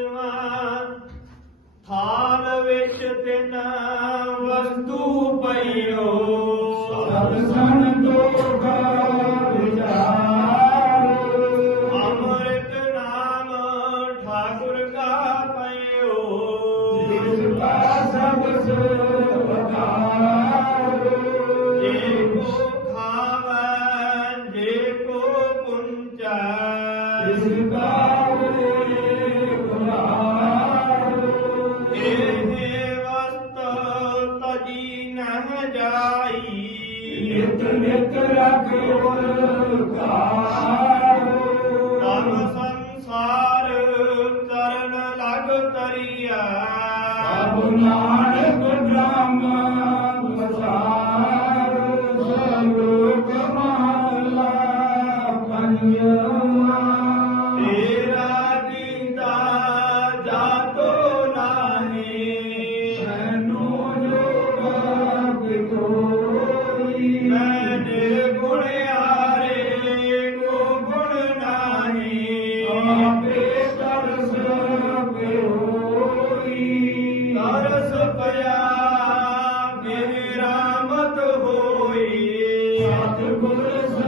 ਪੰਜਵਾਂ ਥਾਲ ਵਿੱਚ ਵਸਤੂ ਪਈਓ। ਅੰਮ੍ਰਿਤ ਨਾਮ ਠਾਕੁਰ ਕਾ ਪਈਓ। मित्र मित्र रखियो Oh,